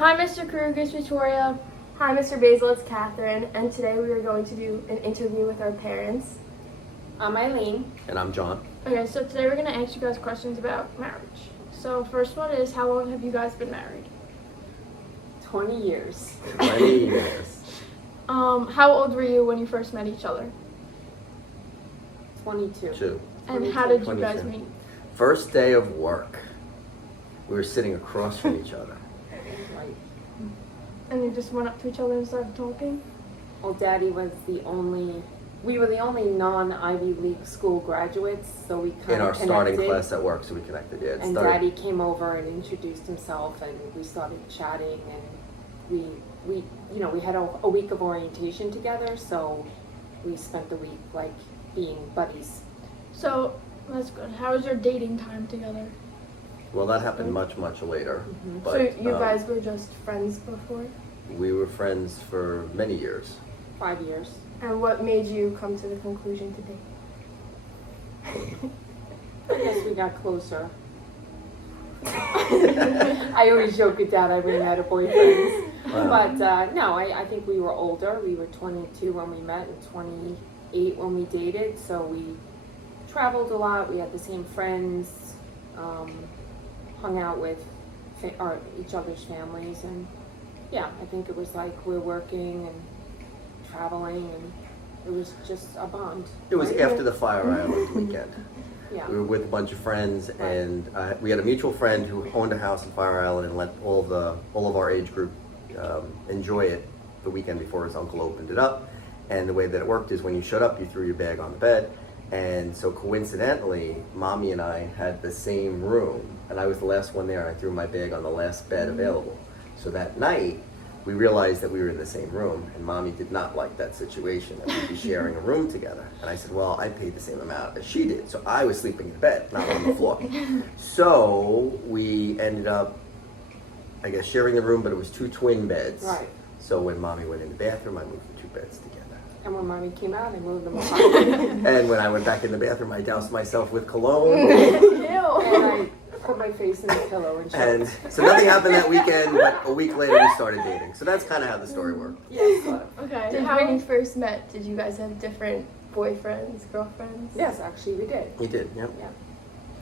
Hi, Mr. Kruger, it's Victoria. Hi, Mr. Basil, it's Catherine, and today we are going to do an interview with our parents. I'm Eileen. And I'm John. Okay, so today we're going to ask you guys questions about marriage. So first one is, how long have you guys been married? 20 years. 20 years. How old were you when you first met each other? 22. 2. And how did you 22. guys meet? First day of work. We were sitting across from each other. Right. And you just went up to each other and started talking? Well, Daddy was we were the only non-Ivy League school graduates, so we kind of In our connected. starting class at work, so we connected. Yeah, it And started. Daddy came over and introduced himself, and we started chatting, and we had a week of orientation together, so we spent the week like being buddies. So, that's good. How was your dating time together? Well, that happened much, much later. Mhm. But So you guys were just friends before? we were friends for many years. 5 years. And what made you come to the conclusion to date? I guess we got closer. I always joke with Dad, I ran out of boyfriends. Wow. But no, I think we were older. We were 22 when we met and 28 when we dated. So we traveled a lot. We had the same friends, hung out with each other's families. And yeah, I think it was like we're working and traveling, and it was just a bond. It was right? after the Fire Island weekend. Yeah. We were with a bunch of friends, Right. and we had a mutual friend who owned a house in Fire Island and let all of our age group enjoy it the weekend before his uncle opened it up. And the way that it worked is when you showed up, you threw your bag on the bed. And so coincidentally, Mommy and I had the same room, and I was the last one there, and I threw my bag on the last bed available. So that night, we realized that we were in the same room, and Mommy did not like that situation, that we'd be sharing a room together. And I said, well, I paid the same amount as she did, so I was sleeping in bed, not on the floor. So we ended up, I guess, sharing the room, but it was 2 twin beds. Right. So when Mommy went in the bathroom, I moved the 2 beds together. And when Mommy came out, I moved them apart. And when I went back in the bathroom, I doused myself with cologne. And I put my face in the pillow and shit. And so nothing happened that weekend, but a week later we started dating. So that's kind of how the story worked. Yes, sort of. Okay. Did, when you first met, did you guys have different boyfriends, girlfriends? Yes, actually, we did. You did, yep. Yeah.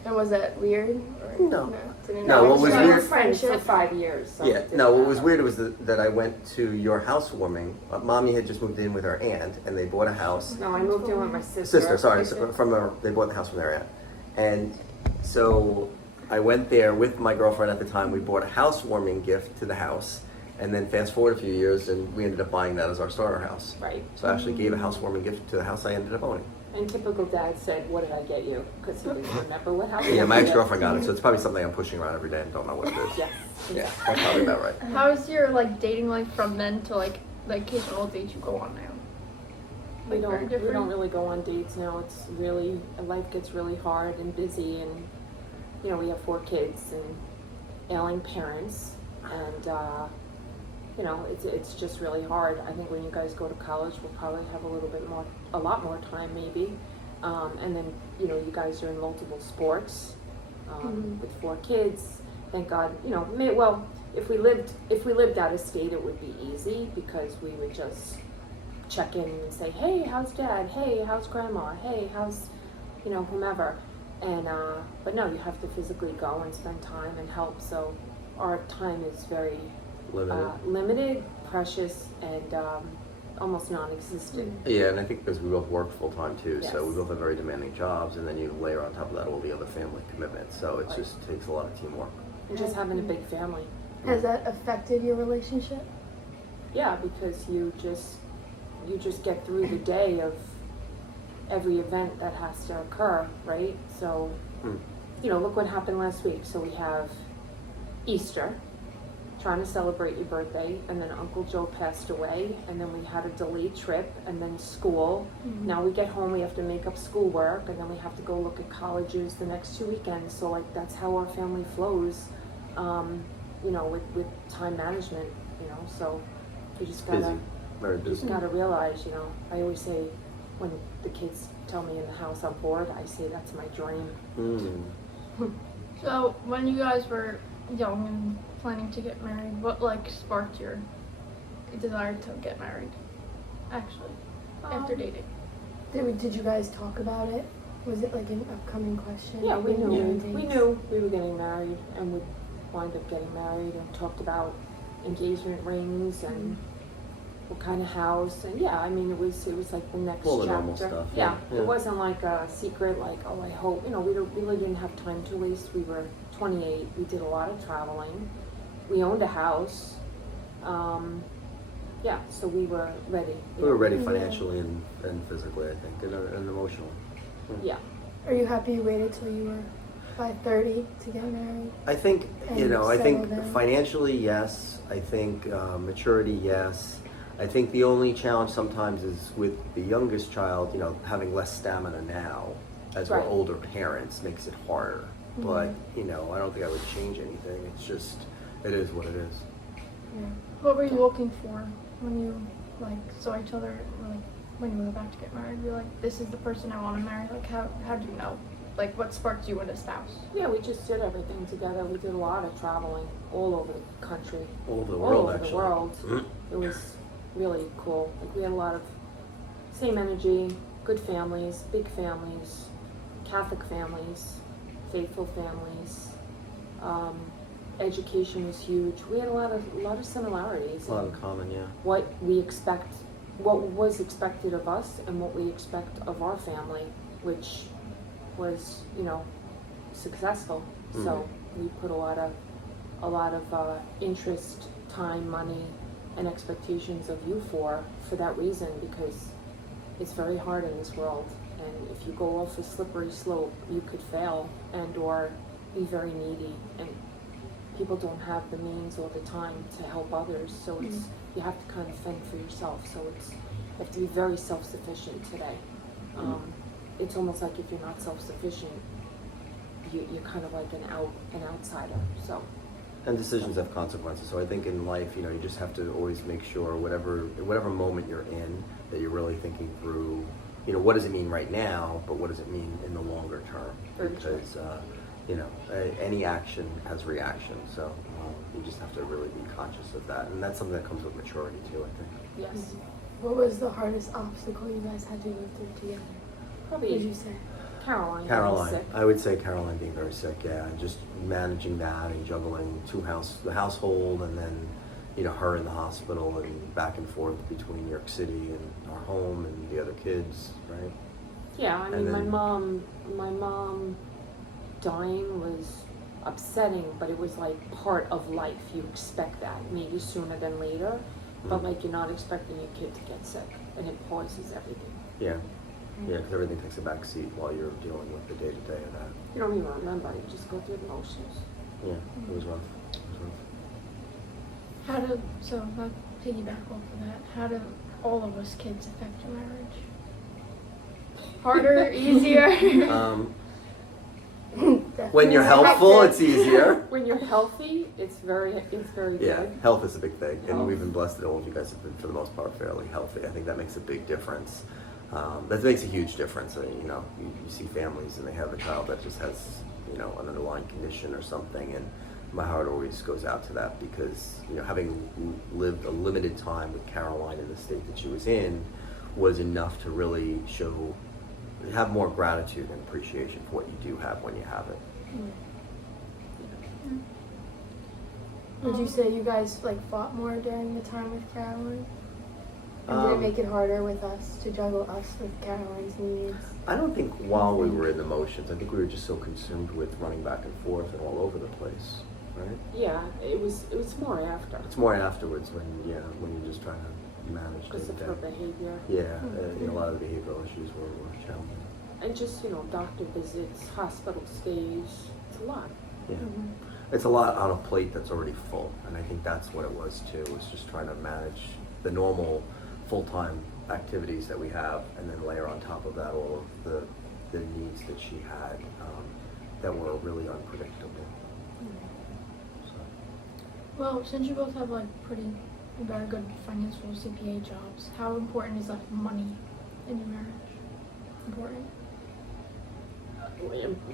And was that weird? Or No. Didn't No, it? what was we were weird- friends for Friendship. 5 years. So Yeah, it no, what didn't was matter. weird was that I went to your housewarming. Mommy had just moved in with her aunt, and they bought a house. No, I moved in with my sister. They bought the house from their aunt. And so I went there with my girlfriend at the time. We bought a housewarming gift to the house. And then fast forward a few years, and we ended up buying that as our starter house. Right. So I actually gave a housewarming gift to the house I ended up owning. And typical Dad said, "What did I get you?" Because he didn't remember what house. Yeah, my I got. ex-girlfriend got it, so it's probably something I'm pushing around every day and don't know what it is. Yes. Yeah, that's probably about right. How is your dating life from then to the occasional dates you go on now? We Very don't different? really go on dates now. It's really life gets really hard and busy, and we have 4 kids and ailing parents, and it's just really hard. I think when you guys go to college, we'll probably have a lot more time maybe, and then you guys are in multiple sports with 4 kids. Thank God, if we lived out of state, it would be easy because we would just check in and say, hey, how's Dad? Hey, how's Grandma? Hey, how's whomever. And but no, you have to physically go and spend time and help. So our time is very limited, precious, and almost non-existent. Yeah, and I think because we both work full time too, so we Yes. both have very demanding jobs, and then you layer on top of that all the other family commitments. So it Right. just takes a lot of teamwork. And just having a big family. Has that affected your relationship? Yeah, because you just get through the day of every event that has to occur, right? So, Mm. look what happened last week. So we have Easter, trying to celebrate your birthday, and then Uncle Joe passed away, and then we had a delayed trip, and then school. Now we get home, we have to make up schoolwork, and then we have to go look at colleges the next 2 weekends. So that's how our family flows, with time management, so you just gotta, Busy, very you just busy. gotta realize, I always say when the kids tell me in the house I'm bored, I say that's my dream. Mm. So when you guys were young and planning to get married? What like sparked your desire to get married? Actually, after dating. Did you guys talk about it? Was it like an upcoming question? Yeah, we in knew. your We dates? knew we were getting married, and would wind up getting married, and talked about engagement rings and what kind of house, and yeah, I mean, it was like the next All the chapter. normal stuff, Yeah, yeah. it wasn't like a secret, like, oh, I hope, we really didn't have time to waste. We were 28. We did a lot of traveling. We owned a house. Yeah, so we were ready. We were ready Yeah. financially and physically, I think, and emotionally. Yeah. Are you happy you waited till you were by 30 to get married? I think, And I think settle down. financially, yes. I think maturity, yes. I think the only challenge sometimes is with the youngest child, having less stamina now as Right. we're older parents makes it harder. Mm-hmm. But, I don't think I would change anything. It's just, it is what it is. Yeah. What were you looking for when you like saw each other? Like when you were about to get married, you're like, this is the person I want to marry. Like how do you know? Like what sparked you in a spouse? Yeah, we just did everything together. We did a lot of traveling all over the country. All over the all world, over actually. the world. Mhm. It was really cool. Like we had a lot of same energy, good families, big families, Catholic families, faithful families. Education was huge. We had a lot of similarities. A lot in in common, yeah. what was expected of us, and what we expect of our family, which was, successful. So we put a lot of interest, time, money, and expectations of you for that reason, because it's very hard in this world, and if you go off a slippery slope, you could fail and or be very needy, and people don't have the means all the time to help others, so it's you have to kind of fend for yourself. So you have to be very self-sufficient today. It's almost like if you're not self-sufficient, you're kind of like an outsider. So And decisions have consequences. So I think in life, you just have to always make sure whatever moment you're in, that you're really thinking through, what does it mean right now, but what does it mean in the longer term? Very true. Because, any action has reaction. So you just have to really be conscious of that. And that's something that comes with maturity too, I think. yes, What was the hardest obstacle you guys had to go through together? What did probably you say? Caroline. was Caroline, sick. I would say Caroline being very sick, yeah, and just managing that and juggling the household, and then, her in the hospital and back and forth between New York City and our home and the other kids, right? Yeah, I And mean, then- my mom dying was upsetting, but it was like part of life. You expect that, maybe sooner than later, but Mhm. like you're not expecting your kid to get sick, and it pauses everything. Yeah, because everything takes a back seat while you're dealing with the day-to-day of that. You don't even remember, you just go through the motions. Yeah, it was rough. It was rough. So that piggyback off of that, how do all of us kids affect your marriage? Harder, easier? When you're helpful, it's easier. When you're healthy, it's very good. Yeah, health is a big thing, and Health. we've been blessed that all of you guys have been, for the most part, fairly healthy. I think that makes a big difference. That makes a huge difference. I mean, you see families and they have a child that just has, an underlying condition or something, and my heart always goes out to that, because, having lived a limited time with Caroline in the state that she was in was enough to really have more gratitude and appreciation for what you do have when you have it. Would you say you guys fought more during the time with Caroline? And did it Um, make it harder with us to juggle us with Caroline's needs? I don't think while we were in the motions, I think we were just so consumed with running back and forth and all over the place, right? Yeah, it was more after It's more afterwards when you're just trying to manage because of her day-to-day. behavior. Yeah, a lot of the behavioral issues were challenging. And just, doctor visits, hospital stays, it's a lot. Yeah. It's a lot on a plate that's already full, and I think that's what it was too, was just trying to manage the normal full-time activities that we have, and then layer on top of that all of the needs that she had that were really unpredictable. So, Well, since you both have very good financial CPA jobs, how important is money in your marriage? Important?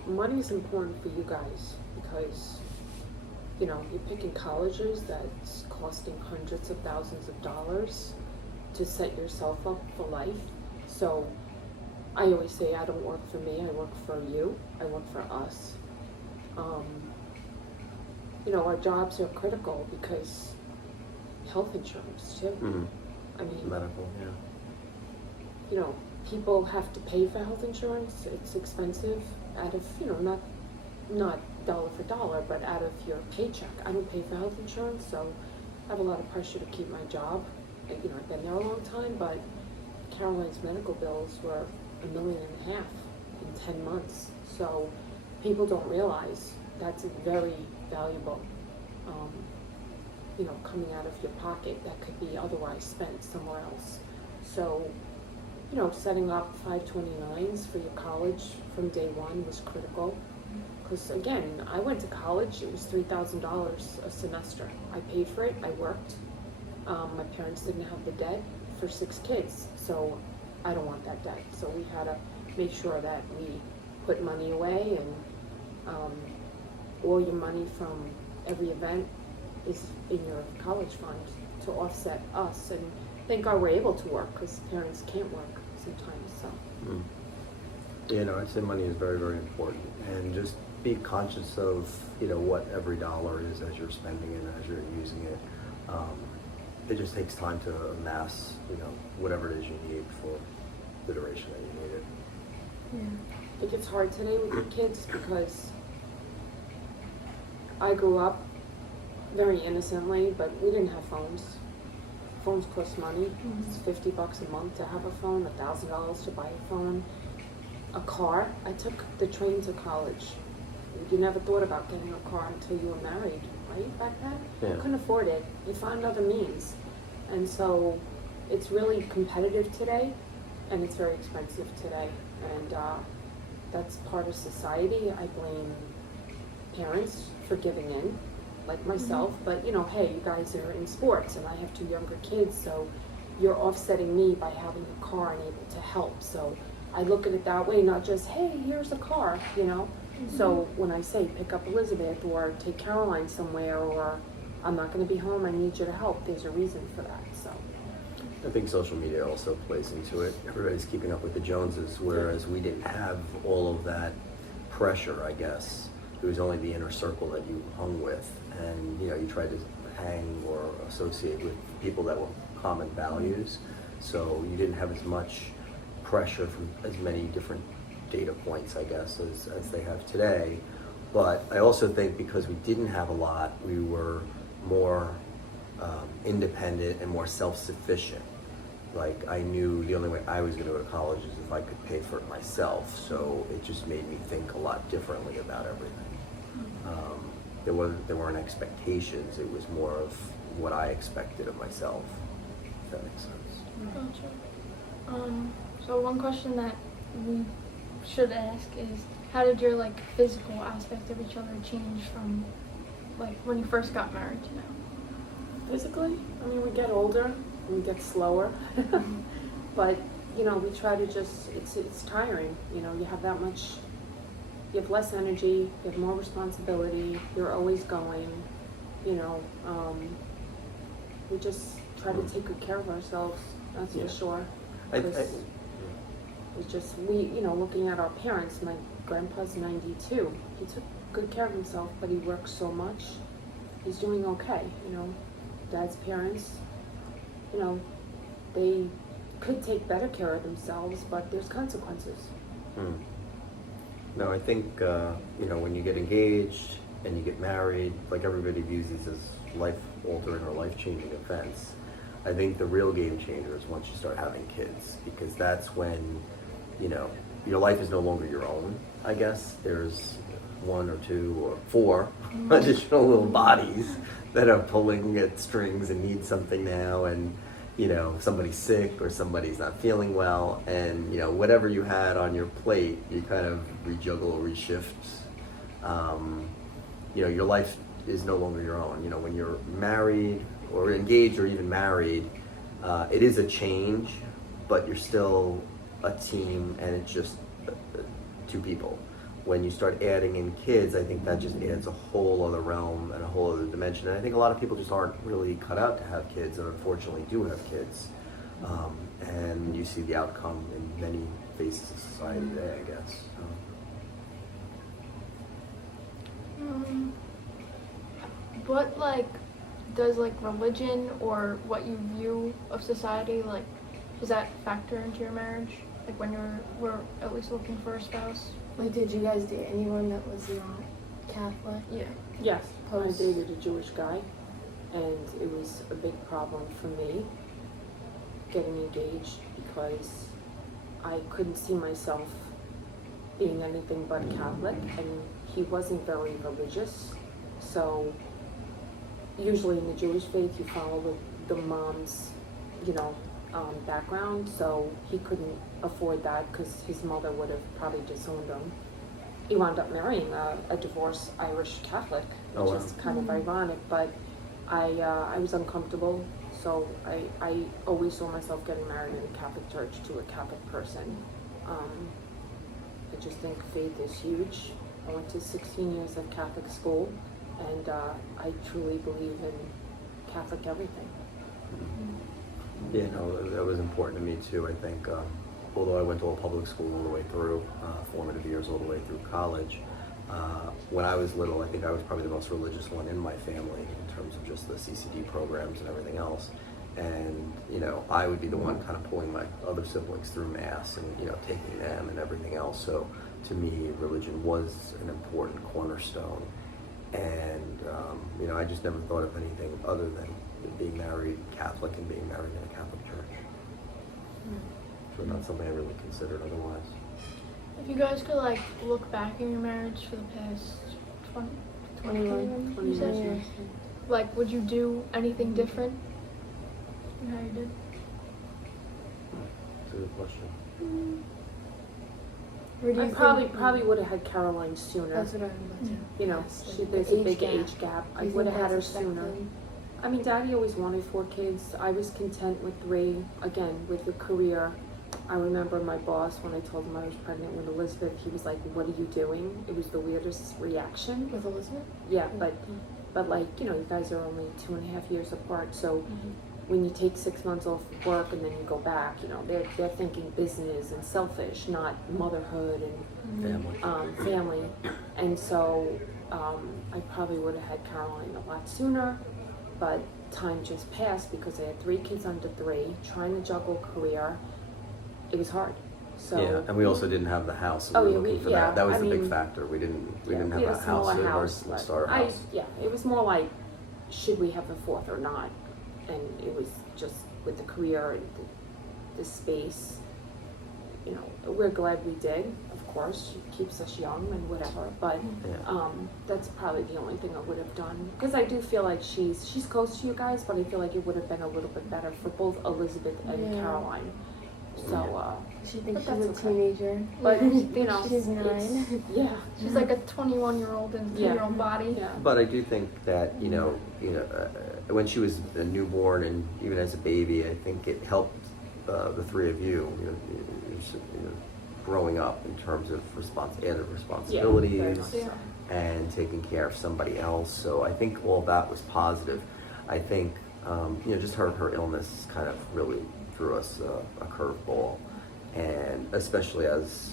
Money is important for you guys because you know, you're picking colleges that's costing hundreds of thousands of dollars to set yourself up for life. So I always say, I don't work for me, I work for you, I work for us. You know, our jobs are critical because health insurance too. Mm-hmm. I mean, Medical, yeah. you know, people have to pay for health insurance. It's expensive out of, you know, not dollar for dollar, but out of your paycheck. I don't pay for health insurance, so I have a lot of pressure to keep my job. You know, I've been there a long time, but Caroline's medical bills were $1.5 million in 10 months. So people don't realize that's very valuable, you know, coming out of your pocket that could be otherwise spent somewhere else. So, you know, setting up 529s for your college from day one was critical. Because again, I went to college, it was $3,000 a semester. I paid for it, I worked. My parents didn't have the debt for 6 kids, so I don't want that debt. So we had to make sure that we put money away, and all your money from every event is in your college fund to offset us. And thank God we're able to work, because parents can't work sometimes, so. You know, I'd say money is very, very important, and just be conscious of, you know, what every dollar is as you're spending it, as you're using it. It just takes time to amass, you know, whatever it is you need for the duration that you need it. Yeah. I think it's hard today with your kids because I grew up very innocently, but we didn't have phones. Phones cost money. It's $50 a month to have a phone, $1,000 to buy a phone. A car. I took the train to college. You never thought about getting a car until you were married, right? Back then? Yeah. You couldn't afford it. You found other means. And so it's really competitive today, and it's very expensive today. And that's part of society. I blame parents for giving in, like myself. But, you know, hey, you guys are in sports, and I have 2 younger kids, so you're offsetting me by having a car and able to help. So I look at it that way, not just, hey, here's a car, you know. So when I say pick up Elizabeth or take Caroline somewhere, or I'm not going to be home, I need you to help, there's a reason for that. So I think social media also plays into it. Everybody's keeping up with the Joneses, whereas we didn't have all of that pressure, I guess. It was only the inner circle that you hung with, and, you know, you tried to hang or associate with people that were common values. So you didn't have as much pressure from as many different data points, I guess, as they have today. But I also think because we didn't have a lot, we were more independent and more self-sufficient. Like, I knew the only way I was going to go to college is if I could pay for it myself. So it just made me think a lot differently about everything. There weren't expectations. It was more of what I expected of myself, if that makes sense. Gotcha. So one question that we should ask is, how did your like physical aspect of each other change from like when you first got married to now? physically, I mean, we get older, we get slower, but, you know, we try to just, it's tiring, you know, you have that much, you have less energy, you have more responsibility, you're always going, you know, we just try to take good care of ourselves, that's Yeah. for sure. I- Because it's just, you know, looking at our parents, my grandpa's 92, he took good care of himself, but he works so much, he's doing okay, you know. Dad's parents, you know, they could take better care of themselves, but there's consequences. No, I think, you know, when you get engaged and you get married, like everybody views these as life-altering or life-changing events. I think the real game changer is once you start having kids, because that's when, you know, your life is no longer your own, I guess. There's 1 or 2 or 4 additional little bodies that are pulling at strings and need something now, and, you know, somebody's sick or somebody's not feeling well, and, you know, whatever you had on your plate, you kind of rejuggle, reshift. You know, your life is no longer your own. You know, when you're married or engaged or even married, it is a change, but you're still a team, and it's just 2 people. when you start adding in kids, I think that just adds a whole other realm and a whole other dimension. And I think a lot of people just aren't really cut out to have kids, and unfortunately do have kids. And you see the outcome in many faces of society today, I guess. What like does like religion or what you view of society like does that factor into your marriage? Like when we're at least looking for a spouse? Like, did you guys date anyone that was not Catholic? Yeah. Yes, Post- I dated a Jewish guy, and it was a big problem for me getting engaged because I couldn't see myself being anything but Catholic, and he wasn't very religious. So usually in the Jewish faith, you follow the mom's, background. So he couldn't afford that because his mother would have probably disowned him. He wound up marrying a divorced Irish Catholic, which Oh, wow. is kind of ironic. But I was uncomfortable, so I always saw myself getting married in a Catholic church to a Catholic person. I just think faith is huge. I went to 16 years of Catholic school, and I truly believe in Catholic everything. Yeah, no, that was important to me too. I think, although I went to a public school all the way through, formative years all the way through college, when I was little, I think I was probably the most religious one in my family in terms of just the CCD programs and everything else. And, I would be the one kind of pulling my other siblings through mass and, taking them and everything else. So to me, religion was an important cornerstone. And, I just never thought of anything other than being married Catholic and being married in a Catholic church. So not something I really considered otherwise. If you guys could like look back in your marriage for the past 21 you said? years. Like would you do anything different in how you did? That's a good question. Or do I you probably would have had Caroline sooner. That's what I was about to There's a big age gap. I would have had her sooner. affected? I mean, Daddy always wanted 4 kids. I was content with 3. Again, with the career. I remember my boss, when I told him I was pregnant with Elizabeth, he was like, "What are you doing?" It was the weirdest reaction. With Elizabeth? Yeah, but like, you guys are only 2.5 years apart. So when you take 6 months off of work and then you go back, they're thinking business and selfish, not motherhood and Family. family. And so I probably would have had Caroline a lot sooner, but time just passed because I had 3 kids under 3, trying to juggle career. It was hard. So Yeah, and we also didn't have the house, so Oh, we yeah, were looking we- for yeah, that. That was I the big mean, factor. We didn't have we had a a smaller house, house, or but start a house. it was more like, should we have a 4th or not? And it was just with the career and the space, we're glad we did, of course. It keeps us young and whatever, but Yeah. that's probably the only thing I would have done. Because I do feel like she's close to you guys, but I feel like it would have been a little bit better for both Elizabeth and Yeah. Caroline. So, She thinks But she's a that's okay. teenager. but, She's 9. it's- yeah, She's like a 21-year-old in Yeah. her own body. yeah. But I do think that when she was a newborn and even as a baby, I think it helped the 3 of you, growing up in terms of added responsibilities very much so. and taking care of somebody else. So I think all that was positive. I think just her illness kind of really threw us a curveball, and especially as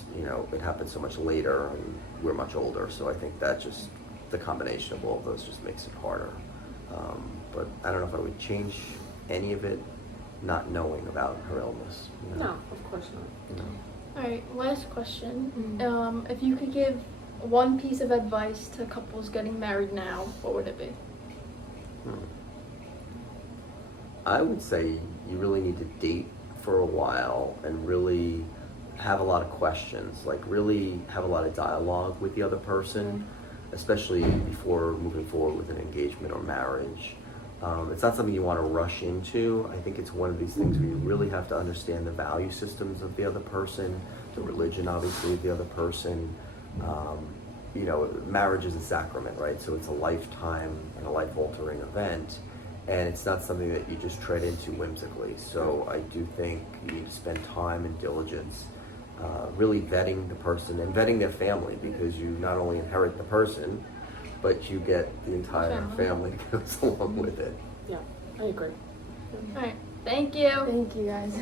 it happened so much later and we're much older. So I think that just the combination of all of those just makes it harder. But I don't know if I would change any of it, not knowing about her illness. No, of course not. All right, last question. Mhm. If you could give one piece of advice to couples getting married now, what would it be? I would say you really need to date for a while and really have a lot of questions, like really have a lot of dialogue with the other person, especially before moving forward with an engagement or marriage. It's not something you want to rush into. I think it's one of these things where you really have to understand the value systems of the other person, the religion, obviously, of the other person. Marriage is a sacrament, right? So it's a lifetime and a life-altering event, and it's not something that you just tread into whimsically. So I do think you need to spend time and diligence really vetting the person and vetting their family, because you not only inherit the person, but you get the entire family that goes along with it. Yeah, I agree. All right. Thank you. Thank you guys.